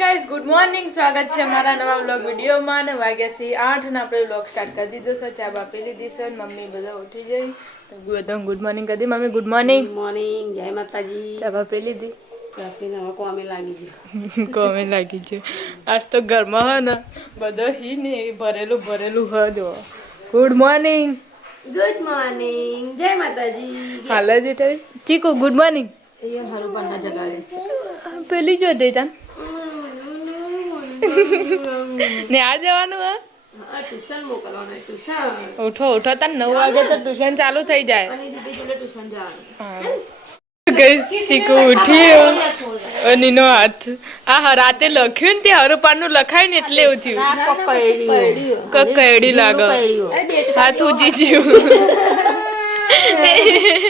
Guys good morning स्वागत है हमारा नवा व्लॉग वीडियो में ने वाग्या सी 8 ने આપણે વ્લોગ સ્ટાર્ટ કરી દીધો છે ચા બાપી લીધી છે મમ્મી બધા ઉઠી ગઈ તો બધા ગુડ મોર્નિંગ કરી મમ્મી ગુડ મોર્નિંગ જય માતાજી ચા બાપી લીધી ચા પીને હવે કોમે લાગી છે આજ તો ઘરમાં હે ને બધો હી ને ભરેલું હ જો ગુડ મોર્નિંગ જય માતાજી હાલે જ તે ચીકુ ગુડ મોર્નિંગ એ મારું પણ ના જગાડે પેલી જો દે તા ને આ જવાનું હા ટ્યુશન મોકલવાનું ટ્યુશન ઉઠો તાર 9 વાગે તો ટ્યુશન ચાલુ થઈ જાય અને દીદી જોડે ટ્યુશન જવાનું ગઈસ ચીકુ ઉઠી અનીનો હાથ આ રાતે લખ્યું ને તે હરુપાનું લખાય ને એટલે એવું થયું કકડી લાગે હાથ ઉજી જ્યું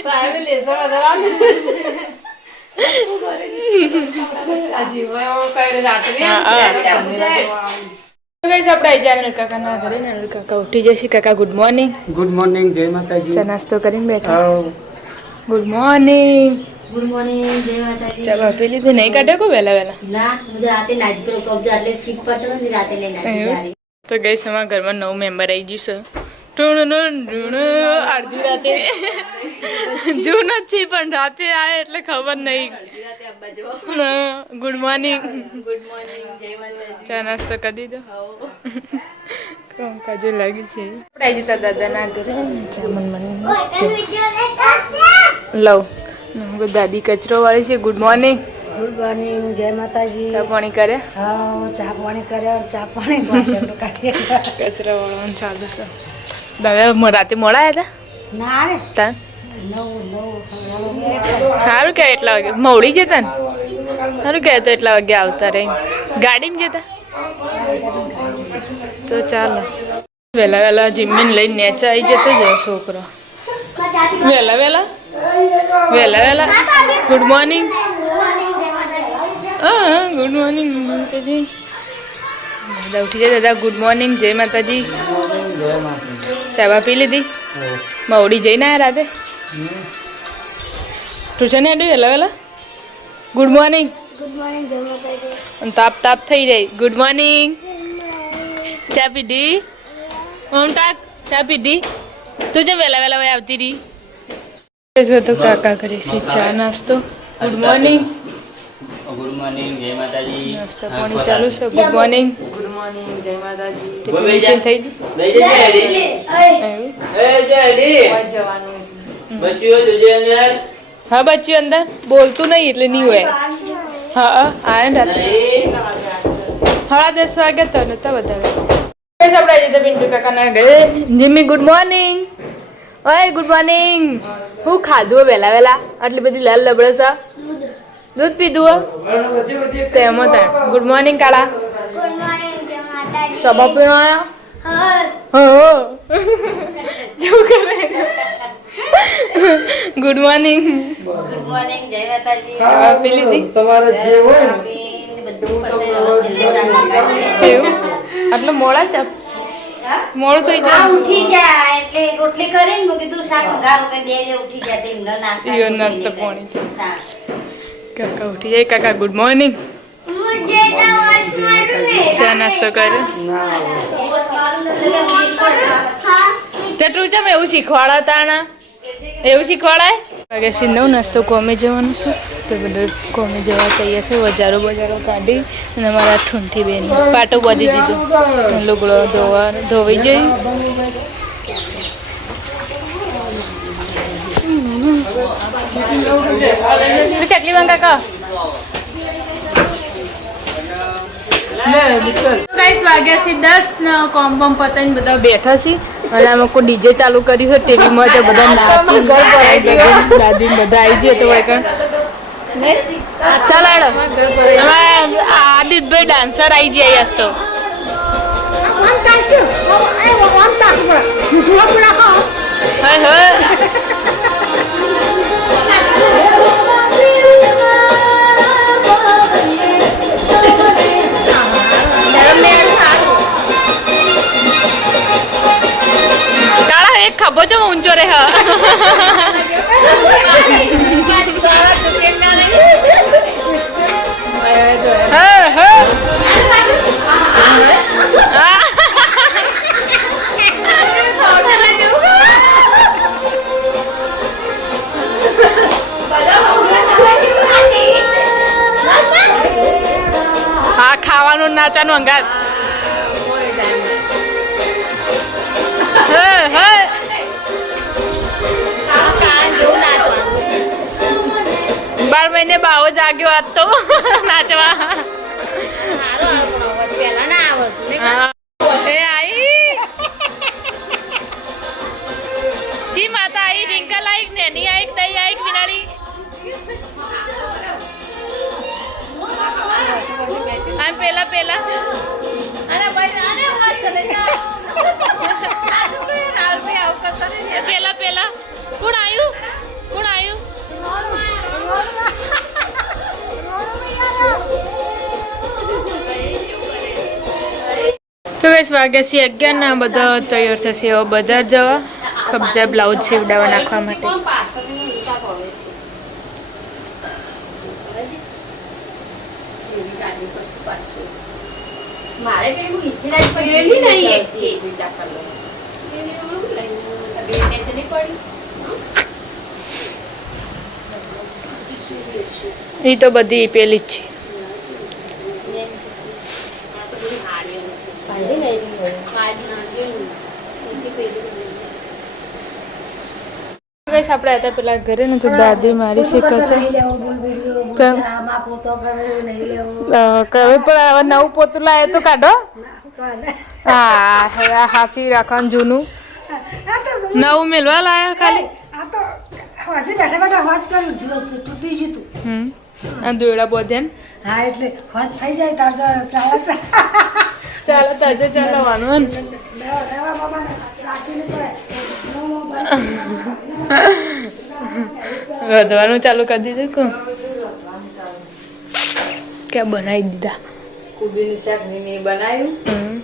સાહેબ લેસર ઉઠી જશે કાકા ગુડ મોર્નિંગ જય માતાજી ચા નાસ્તો કરીને બેઠા ગુડ મોર્નિંગ જય માતાજી ચા બાપી લીધી નહીં કાઢે કો વહેલા ના મુझे राते लाइट करो कब्जा એટલે ફિટ પડતો નથી રાતે લઈને આવી તો ગઈસ અમારા ઘરમાં 9 મેમ્બર આવી ગયું છે અડધી રાતે જૂન જ છે પણ રાતે આવે એટલે ખબર નહીં ગુડ મોર્નિંગ જય માતાજી ચા નાસ્તો કરી દીધો કાજુ લાગી છે આપણે જતા દાદાના ઘરે ચામન લવ દાદી કચરો વાળી છે ગુડ મોર્નિંગ જય માતાજી ચા પાણી કરે હા ચા પાણી કર્યા ચા પાણી વાસણ કાઢી કચરો વાળવાનું ચાલુ છે દાદા રાતે મોડા આવ્યા હતા ના રે તા સારું કે એટલા વાગે મોડી જતા ને સારું કે તો એટલા વાગે આવતા રહી ગાડીમાં જતા તો ચાલો વહેલા જીમીન લઈને નેચા આવી જતો જ છોકરો વહેલા ગુડ મોર્નિંગ હા ગુડ મોર્નિંગ માતાજી દાદા ઉઠી જાય દાદા ગુડ મોર્નિંગ જય માતાજી ચા બા પી લીધી મવડી જઈને આવ્યા રાતે ટ્યુશન હેડ્યું વહેલા ગુડ મોર્નિંગ જય માતાજી તાપ થઈ જાય ગુડ મોર્નિંગ ચા પીધી ઓમ ટાક ચા પીધી તું જે વહેલા આવતી રહી તો કાકા કરે છે ચા નાસ્તો ગુડ મોર્નિંગ જય માતાજી નાસ્તા પાણી ચાલુ છે ગુડ મોર્નિંગ જય માતાજી ટિફિન થઈ ગયું હા બચ્યું અંદર બોલતું નહીં એટલે નહીં હોય હા આયા હા 10 વાગે તો નતા વધારે આપણે જતા પિન્ટુ કાકાના ઘરે જીમી ગુડ મોર્નિંગ ઓય ગુડ મોર્નિંગ હું ખાધું વહેલા આટલી બધી લાલ લબડે છે દૂધ પીધું તેમ હતા ગુડ મોર્નિંગ કાળા ગુડ મોર્નિંગ જય માતાજી સબા પીવા હા હો જેવું કરે ગુડ મોર્નિંગ જય માતાજી પી લીધી તમારે જે હોય ને બધું પતાઈ એવું આટલો મોડા ચાપ મોડું થઈ જાય ઉઠી જાય એટલે રોટલી કરીને મૂકી કીધું શાક ગાર ઉપર બે ઉઠી જાય તેમ નાસ્તો પાણી કાકા ઉઠી જાય કાકા ગુડ મોર્નિંગ મુझे ना वर्ष मालूम है ચા નાસ્તો કર્યો हाँ તેટલું ચમ એવું શીખવાડા તાણા એવું શીખવાડાય વાગે સિંધવ નાસ્તો કોમે જવાનું છે તો બધા કોમે જવા તૈયાર છે બજારો કાઢી અને અમારા ઠૂંઠી બેન પાટો બાંધી દીધો લુગડો ધોવાઈ જઈ ચટલી માં કાકા ગાઈસ વાગ્યા છે 10 ને કોમ પતાઈને બધા બેઠા છે અને આમાં કોઈ ડીજે ચાલુ કર્યું છે ટીવી માં તો બધા નાચી દાદી બધા આવી જાય તો ચાલ આદિતભાઈ ડાન્સર આવી જાય આજ તો ખભો જો ઊંચો રે હા હા ખાવાનું નાચાનું અંગાત હે હે કાન જેવું નાચવાનું 12 મહિને બાવો જાગ્યો આજ તો નાચવા સારું આવડતું પહેલા ના આવડતું ને હા. એ આઈ જી માતા આઈ રિંકલ આઈ નેની આઈ દઈ આઈ વિનાળી આ પેલા અરે ભાઈ આને વાત કરે ના આ તો ભાઈ રાલભાઈ આવ કરતા ને પેલા કોણ આયું તો ગાઈસ વાગ્યા છે 11 ના બધા તૈયાર થશે હવે બજાર જવા કબજા બ્લાઉઝ સીવડાવવા નાખવા માટે કોણ પાછળનું ઉતા પડે એવી ગાડી પછી પાછું મારે કઈ હું ઇતિહાસ પેલી નહીં એકથી એક વિચાર કર લો એની ઓલું લઈને બે ટેન્શન નહીં પડી એ તો બધી પેલી જ છે ગાઈસ આપણે હતા પેલા ઘરે ને તો દાદી મારી શીખે છે હવે પણ હવે નવું પોતું લાવે તો કાઢો હા હવે આ હાચી રાખવાનું જૂનું નવું મેલવા લાયા ખાલી આ દોયડા બોધે હા એટલે હોશ થઈ જાય તાર ચાલે ચાલો તાજો ચલાવવાનું વધવાનું ચાલુ કરી દીધું કે બનાવી દીધા કુબીનું શાક મેં બનાવ્યું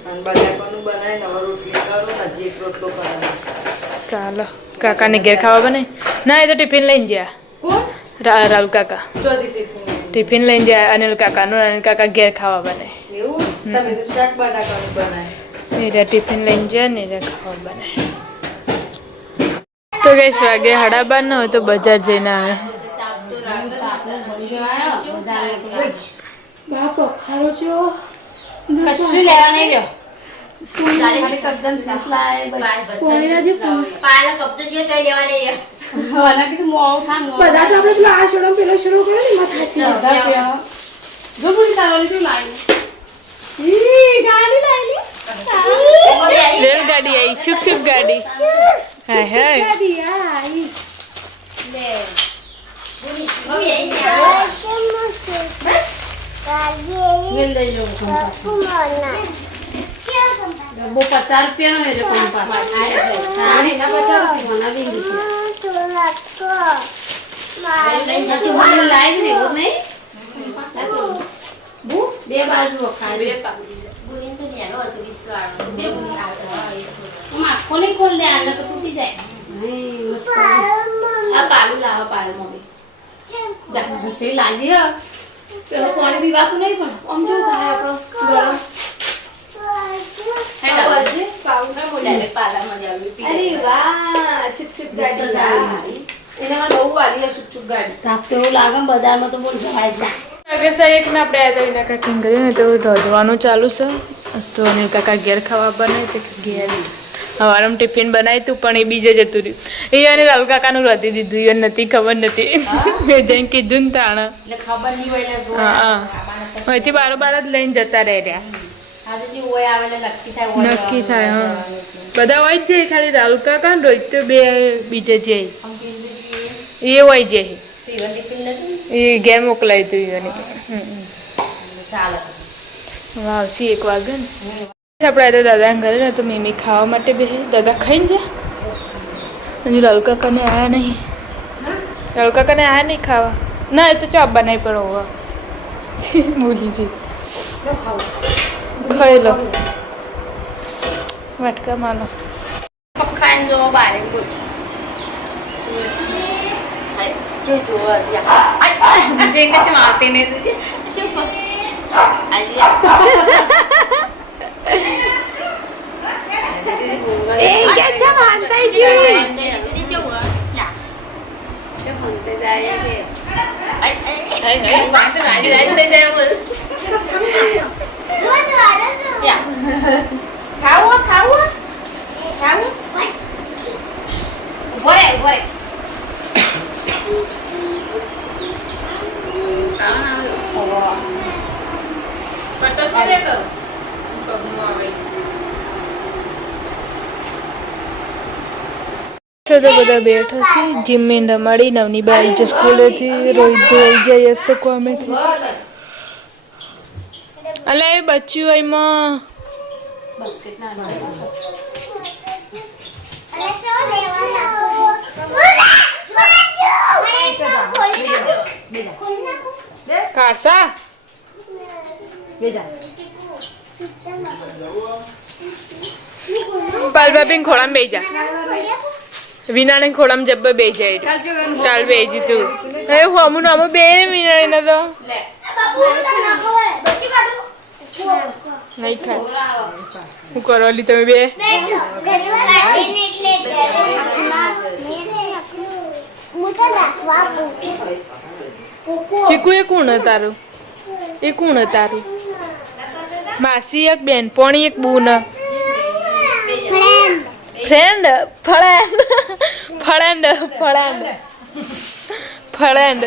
અને બટાકાનું બનાવીને હવે રોટલી કરું હજી એક રોટલો કરાવું ચાલો કાકાને ઘેર ખાવા બને ના એ તો ટિફિન લઈને ગયા રાહુલ કાકા ચોથી ટિફિન ટિફિન લઈને જાય અનિલ કાકાનું અનિલ કાકા ઘેર ખાવા બને એવું તમે તો શાક બટાકાનું બનાવ્યું એ ટિફિન લઈને જાય ને એ ખાવા બને તો ગઈ વાગે 12:30 હોય તો બજાર જઈને આવે બાપ ખારો છો કશું લેવા નહીં લ્યો ચાલી ખાલી સબ્જન ફ્રેશ લાય બસ કોણી ના જે પાલા કપ તો છે તો લેવા નહીં વાલા કે મોવ થા મોવ બધા તો આપણે પેલો આ છોડો પેલો છોડો કરે ને માથાથી જો પૂરી તારોલી તો લાઈ ઈ ગાડી લાઈ રેલગાડી આવી શુક ગાડી હાય હાય ગાડી આઈ લે મમ્મી અહીં બસ મિલ દઈ લો वो 50 रुपया में जो कम पास साड़ी ना 50 रुपया ना भी नहीं तो हम लाइक नहीं वो नहीं बू दे बाजू खाली बुनिन तो नहीं आलो तो विश्वास बे बुनी आता है हम आपको नहीं खोल दे आना तो टूट जाए नहीं मस्त आप पालू लाओ पालू मम्मी जा दूसरी लाजी है तो पानी भी बात नहीं पण हम जो था आपरो गरम है ना बजे पाउडर मोडाले पाला मजा આવી અરે વાહ ચુપ ગાડી એનામાં બહુ વાલી છે ચુપ ગાડી તાપ તો એવું લાગે બજારમાં તો બોલ જવાય જ અગે સર એક ના આપણે આયા વિના કાકા ઘરે ને તો રોધવાનું ચાલુ છે તો અનિલ કાકા ઘેર ખાવા બનાય તે ઘેર હવારમ ટિફિન બનાવી તું પણ એ બીજે જતું રહ્યું એ અને રાહુલ કાકાનું રોધી દીધું એ નથી ખબર નથી મેં જઈને કીધું ને તાણ એટલે ખબર નહીં હોય એટલે હા અહીંથી બારોબાર જ લઈને જતા રહ્યા આજે જે હોય આવે એટલે નક્કી થાય હા બધા હોય જ જાય ખાલી રાહુલ કાકા ને રોહિત તો બે બીજે જાય એ હોય જાય સીવન ટિફિન નથી એ ઘેર મોકલાવી દીધું એને ચાલો આવશે 1 વાગે ને આપણે તો દાદાને ઘરે ને તો મીમી ખાવા માટે બેસી દાદા ખાઈને જા હજુ રાહુલ કાકાને આયા નહીં રાહુલ કાકાને આયા નહીં ખાવા ના એ તો ચા બનાવી પણ હોવા ભૂલી જઈ ખાઈ લો વાટકા માનો પખાન જો બારે બોલ જો જો જે કે મારતે ને ચુપ એ क्या मानता है जी दीदी जो हुआ ना जो मानते जाएंगे हाय हाय मानते गाड़ी राइड दे जाए बोल ખાવું ખાવું ખાવું ભરે ભરે છે તો બધા બેઠા છે જીમીન રમાડી નવની બારી જે સ્કૂલેથી રોહિત ભાઈ જાય તો કોમેથી અલે એ બચ્યું એમાં કારસા પાલબાબી ખોળામાં બેસી જા વિનાને ખોળામાં જબ્બર બેસી જાય કાલ બેસી તું હવે હમું નામ બે વિનાને તો નહીં ખા હું કરવા લી તમે બે ચીકુ એ કોણ તારું એ કોણ તારું માસી એક બેનપણી એક બૂન friend friend friend friend friend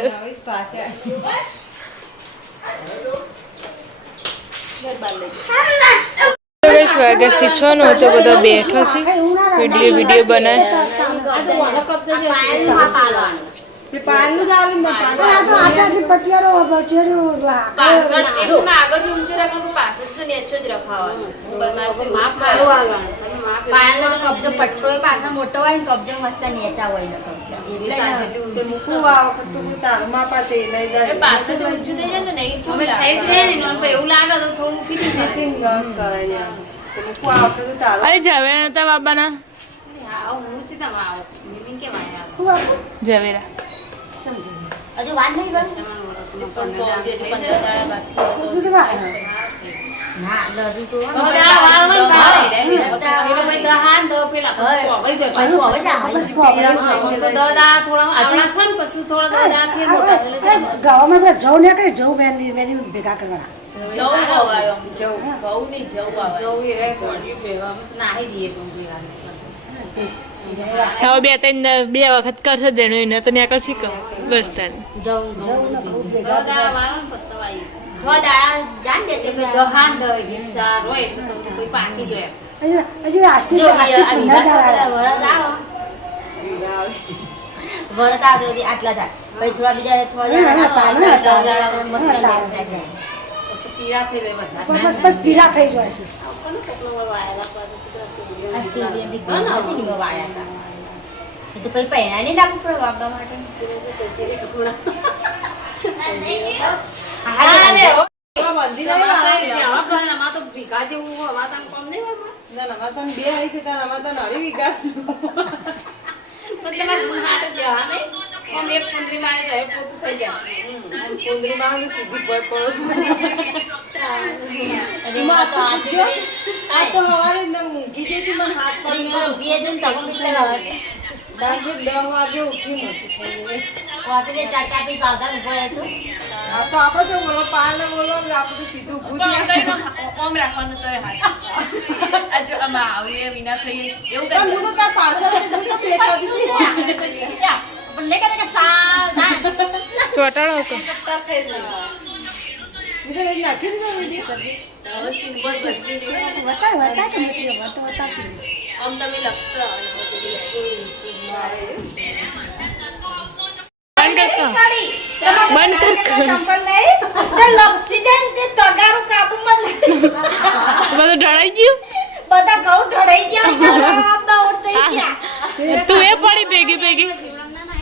સ્વાગત છે છો નો તો બધો બેઠો છે વિડીયો બનાવે મોટો હોય ને કબજો મસ્ત નેચા હોય એવું લાગે તો થોડું અરે ઝવેરા હતા બાબાના ઝવેરા હજુ વાત નહીં બસ ગાવામાં જવું ને કઈ જવું બેન ભેગા કરવાના હવે બે ત્રણ બે વખત કરશે દેણું એને તો ત્યાં કરશી કહું બસ તારે આટલા થાય પછી થોડા બીજા થોડા પીલા થઈ જાય છે તો પછી પહેણા નહીં લાગવું પડે વાગવા માટે ભીખા જેવું ચોટાડો હતો બધું ઢળાઈ ગયું બધા ઘઉં ઢળાઈ ગયા તું એ પડી ભેગી ભેગી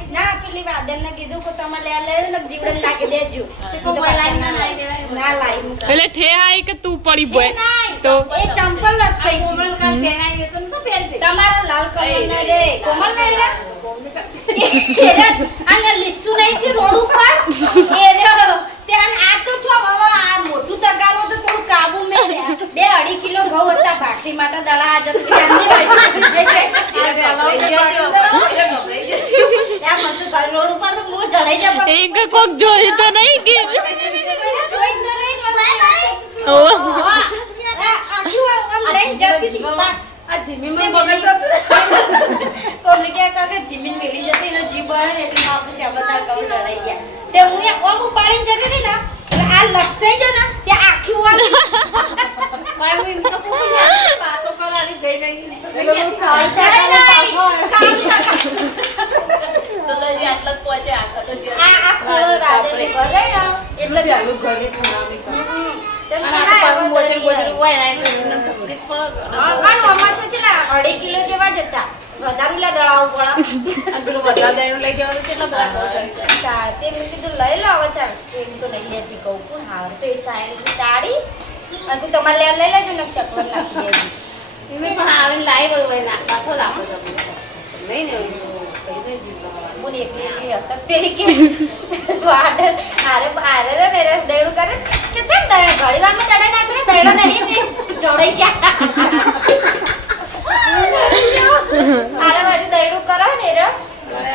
ના પેલી વાદન ને કીધું કે તમે લે ને જીવડન નાખી દેજો ના લાઈ એટલે ઠે આઈ કે તું પડી બોય તો એ ચંપલ લપસાઈ કોમલ કાલ પહેરાઈ દે તો પહેરજે તમારો લાલ કલર ના રે કોમલ ના રે અને લીસુ નહીં થી રોડ ઉપર એ રે ત્યાં આ તો છો બાબા આ મોટું તગારો તો થોડું કાબુ મે રે 2.5 કિલો ઘઉં હતા ભાખરી માટે દડા આજ ત્યાંની હોય યા મત રોડ ઉપર તો મોઢ ઢળાઈ જા પણ એક કોક જોઈ તો નહીં કે જોઈ તો નહીં ઓ એટલે પેલું ઘરે ખવડાવણી કરે. અને આ તો પાછું બોજરું હોય ને એટલે તકલીફ પડે. અમાર તો છે ને 2.5 કિલો જેવા જ હતા વધારે લા દળાવું પડે અને પેલું બધા દહીંનું લઈ જવાનું કેટલા બધા ખવડાવે? તે મેં કીધું લઈ લો હવે ચાલશે એમ તો નહીં લેતી કહું પણ હા તો એ ચાડી અને તું તમારે લઈ લેજો ને ચકવર નાખી દેજો એને પણ આવીને લાવી બધું હોય નાખવા તો લાવો નહીં ને હું એકલી હતા પેલી કે આરે મેરે દૈડું કરે કે ચમ ઘડી વારમાં ચડાઈ નાખે દૈડો નહીં જોડાઈ ગયા આરે બાજુ દૈડું કરો ને રે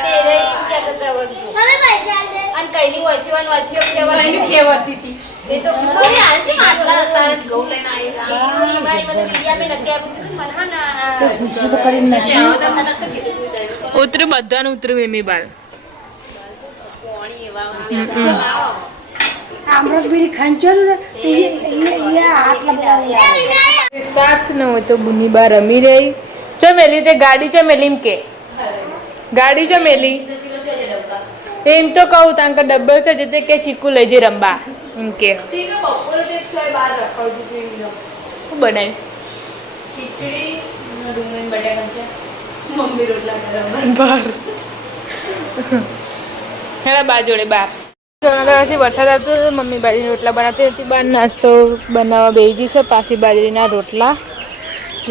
તેરે એમ કહેતા હતા બધું હવે પૈસા દે અને કઈની વાંચવાનું વાંચ્યું કઈની ફેવરતી હતી. એ તો કોઈ હાલ છે આટલા તારે ઘઉં લઈને આવી પૂછવું તો કરીને નાખી. ઉતર્યું બધાનું ઉતર્યું એમી બાળ આમરસ બીડી ખાંચવાનું ને તો એ આટલા બધા સાથ ન હોય તો બુની બા રમી રહી ચો મેલી તે ગાડી ચો મેલી એમ કે ગાડી ચો મેલી એમ તો કહું તાંક ડબ્બો છે જે તે કે ચીકુ લઈ જઈ રંબા એમ કે બપોરે તે ચોય બહાર રખડતું હતું એમને. શું બનાવ્યું ખીચડી ડુંગળી બટાકા છે મમ્મી રોટલા કરે. બાર હેલા બા જોડે બાર જૂનાગઢથી વરસાદ આવતો હતો મમ્મી બાજરી રોટલા બનાવતી હતી બાર નાસ્તો બનાવવા બેસી છે પાછી બાજરીના રોટલા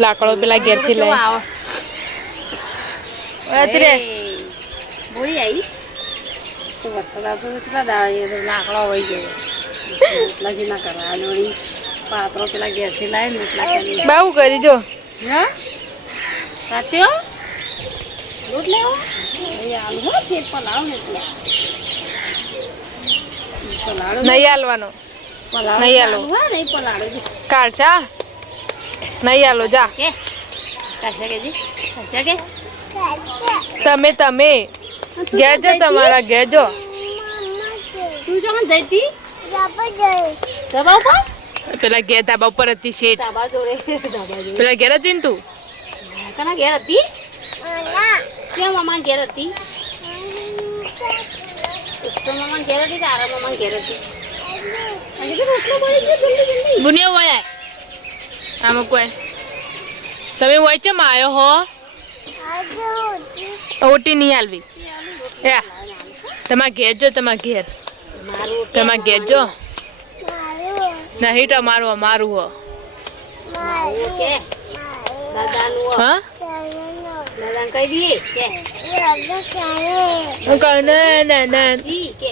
લાકડો પેલા ઘેરથી લઈ અત્રે બોલી આવી તો વરસાદ આવતો કેટલા દાડા તો લાકડો વહી ગયો એટલા જ ના કરા વળી પાત્રો પેલા ઘેરથી લાવે ને એટલા કરી બાવું કરી જો હા સાત્યો રોટ લેવો એ આલુ હો ફેર પલાવ ને એટલે પલાળો નહીં હાલવાનો પલાળો નહીં આલુ. હા નહીં પલાળો જી કાઢશા નહીં હાલો જા કે કાશા કે જી કાશા કે તમે ઘેર જો તમારા ઘેર જો તું જો મને જઈતી દબા ઉપર પેલા ઘેર ધાબા ઉપર હતી શેઠ ધાબા જોડે ધાબા જોડે પેલા ઘેર હતી ને તું કના ઘેર હતી ક્યાં મામા ઘેર હતી ઉસ્તો મામા ઘેર હતી કે આરા મામા ઘેર હતી અને કે રોટલો બળી ગયો જલ્દી જલ્દી બુનિયા હોય આમાં કોઈ તમે હોય છે માયો હો ઓટી નહીં હાલવી તમારા ઘેર જો તમારા ઘેર મારું તમારા ઘેર જો નહીં તમારું અમારું હો મારું કે દાદાનું હા દાદાને કહી દઈએ કે ના જી કે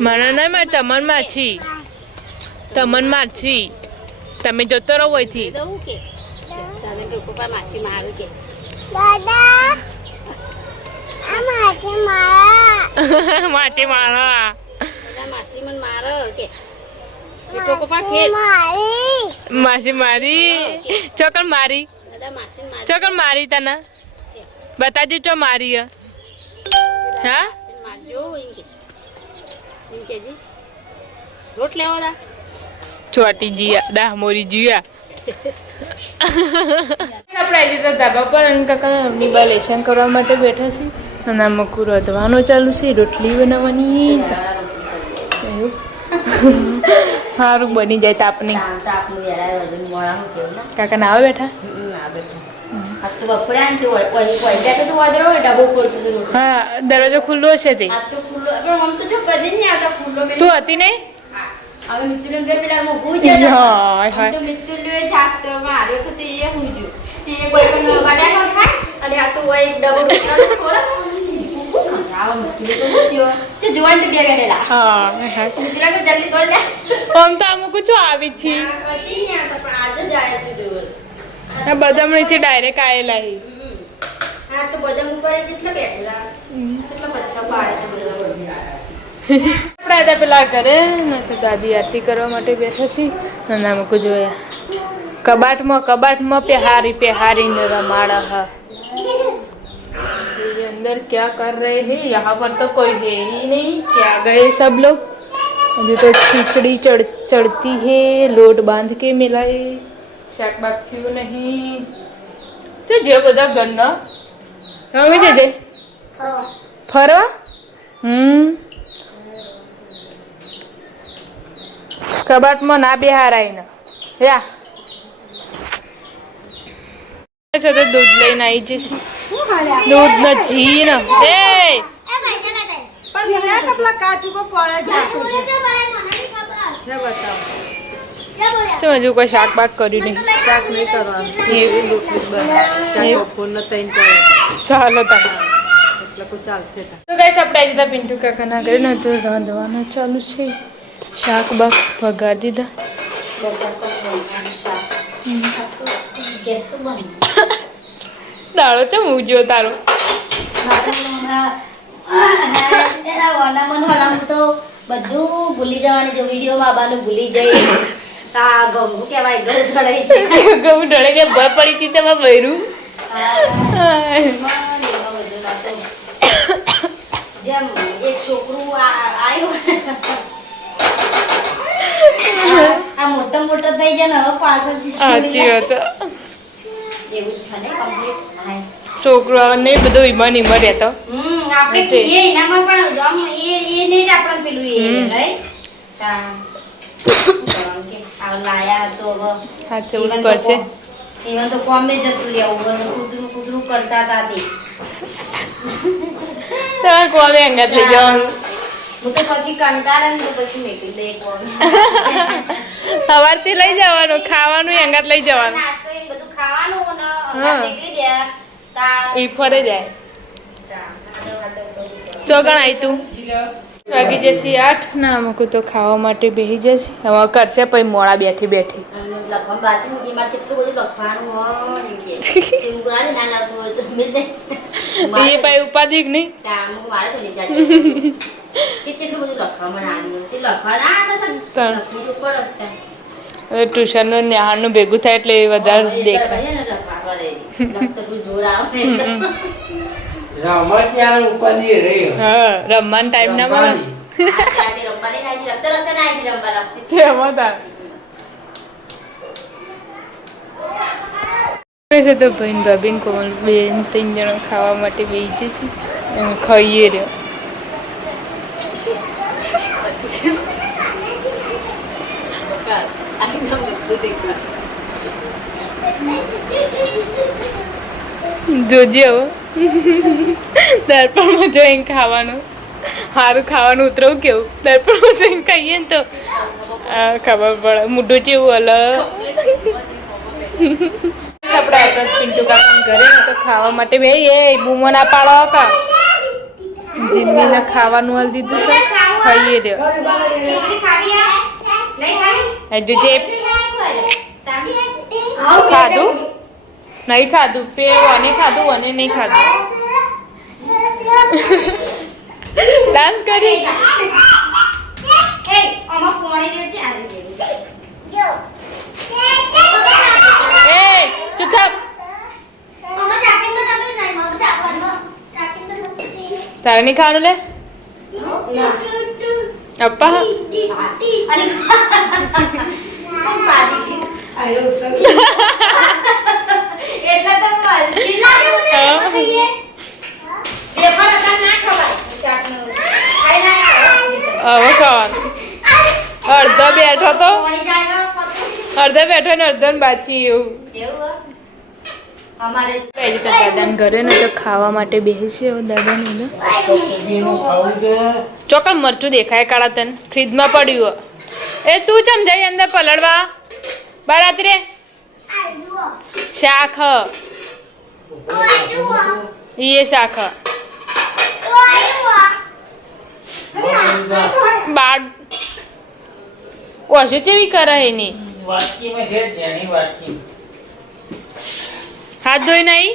મને નહીં મારે તમન માછી તમન માછી તમે જતો રહો અહીંથી દઉં કે તમે તો પપ્પા માસી મારું કે માછી મારા દાદા માસી મને મારો કે તો પપ્પા કે માસી મારી ચોકન મારી દાદા માસી મારી ચોકન મારી તને બતાજો ચો મારી હે હા મારજો એમ કે જી રોટ લેવો દા ચોટી જીયા દાહ મોરી જીયા આપણે આજે તો ધાબા પર અને કાકા એમની બા લેશન કરવા માટે બેઠા છીએ અને આ મકુ રોધવાનું ચાલુ છે રોટલી બનાવવાની એવું. સારું બની જાય તાપની કાકા ના આવે બેઠા હા દરવાજો ખુલ્લો છે તે તું હતી નહીં હાય હાય હા આમ તો અમુક શું આવી છી આ બધા અહીંથી ડાયરેક્ટ આવેલા હી આપણે હતા પેલા ઘરે નથી દાદી આરતી કરવા માટે બેઠા છીએ અને અમુક જોયા કબાટમાં पेहारी ने रमाड़ा है ये अंदर क्या कर रहे हैं यहाँ पर तो कोई है ही नहीं क्या गए सब लोग अभी तो खिचड़ी चढ़ती है लोट बांध के मिलाए शाक बाकी नहीं तो जे बदा गन्ना हमें दे फरवा કબાટમાં ના બેહારાય ને યા છે તો દૂધ લઈને આવી જશે દૂધ ને ઘી ને એ પણ ત્યાં કપલા કાચું પર પડે જાતું છે. લે બતાવો. શું હજુ કોઈ શાક બાક કર્યું નહીં શાક નહીં કરવાનું. એવી રોટલી જ બનાવવાની. શાક બપોરનો ત્રણ કરે. ચાલો તમે એટલે કોઈ ચાલશે તાર. તો ગાઈસ આપણે આજે તો પિન્ટુ કાકાના ઘરે નહોતું રાંધવાનું ચાલુ છે શાક બાક વઘાર દીધા ગેસ તો બંધ. દાડો તો મૂજ્યો તારો વનામણ તો બધું ભૂલી જવાની જો વિડીયોમાં આવવાનું ભૂલી જઈ તા ગમું કહેવાય ઘર ઘડાઈ છે ગૌ ડળે કે ભય પડી હતી તેમાં બૈરું જેમ એક છોકરું આવ્યું આ મોટો મોટો થઈ જાય ને હવે પાછળથી સાચી વાત એવું જ છે ને કમ્પ્લીટ છોકરો નહીં બધું ઈમાન ઈમા રહેતો આપણે કહીએ એનામાં પણ આમ એ નહીં જ આપણે પેલું એ રાઈટ લાયા તો સાચું પડશે even તો કોમે જતું લેવું કૂતરું કૂતરું કરતા હતા તે તમે કોમે અંગાત લઈ જવાનું હું તો પછી કંટાળે ને તો પછી મેકી દે કોમે સવારથી લઈ જવાનું ખાવાનું અંગાત લઈ જવાનું નાસ્તો એ બધું ખાવાનું ને અંગાત નીકળી ગયા તા ઈ ફરે જાય ચોગણ આવી તું વાગી જશે 8 ના મૂકું તો ખાવા માટે બેસી જશે હવે કરશે પછી મોડા બેઠી બેઠી લખવાનું બાજુ મૂકીમાં કેટલું બધું લખવાનું હોય એમ કે ચિંગુરાને ના લાવતું હોય તો મિલ એ પછી ઉપાધિક નહીં કામ મારે તો નિશાળ કે કેટલું બધું લખવા મને આવ્યું તે લખવા ના હતા લખવું તો પડે હવે ટ્યુશન નું ન્યાહારનું ભેગું થાય એટલે વધારે દેખાય રમત ત્યાં ઉપાધિ રહી હા રમવાનો ટાઈમ ના મળે તેમાં તાર છે તો ભાઈ ભાભી ને કોમલ બેન 3 જણા ખાવા માટે બેસી જશે અને ખાઈએ રહ્યો જોજે હવે દર્પણમાં જોઈને ખાવાનું સારું ખાવાનું ઉતરવું કેવું દર્પણમાં જોઈને ખાઈએ ને તો ખબર પડે મોઢું જેવું અલગ આપણે પિન્ટુ કાકા ઘરે ને તો ખાવા માટે બે એ બૂમો ના પાડો કા જીમીને ખાવાનું હાલ દીધું છે ખાઈએ રહ્યો હજુ જે ખાધું નહીં ખાધું પે વને ખાધું વને નહીં ખાધું ડાન્સ કરી એ ચૂપ થાપ તારે નહીં ખાવાનું લે અપ્પા હવે ખાવાનું અડધો બેઠો તો અડધો બેઠો ને અડધો બાચી એવું દાદાને ઘરે ને તો ખાવા માટે બેસી દાદાને ચોક્કસ મરચું દેખાય કાળા તને ફ્રીજમાં પડ્યું એ તું ચમ જઈ અંદર પલળવા બારાત્રે શાક એ શાક બાળ ઓછું ચેવી કરે એની વાટકીમાં છે જેની વાટકી હાથ ધોઈ નહીં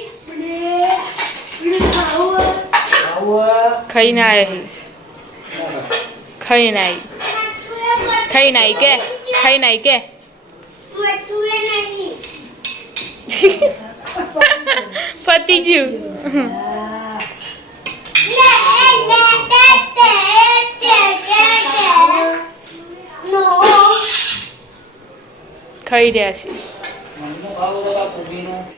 ખાઈ ના આવી ખાઈ ના કે ખાઈ ના કે પતિ ગયું ખાઈ રહ્યા છે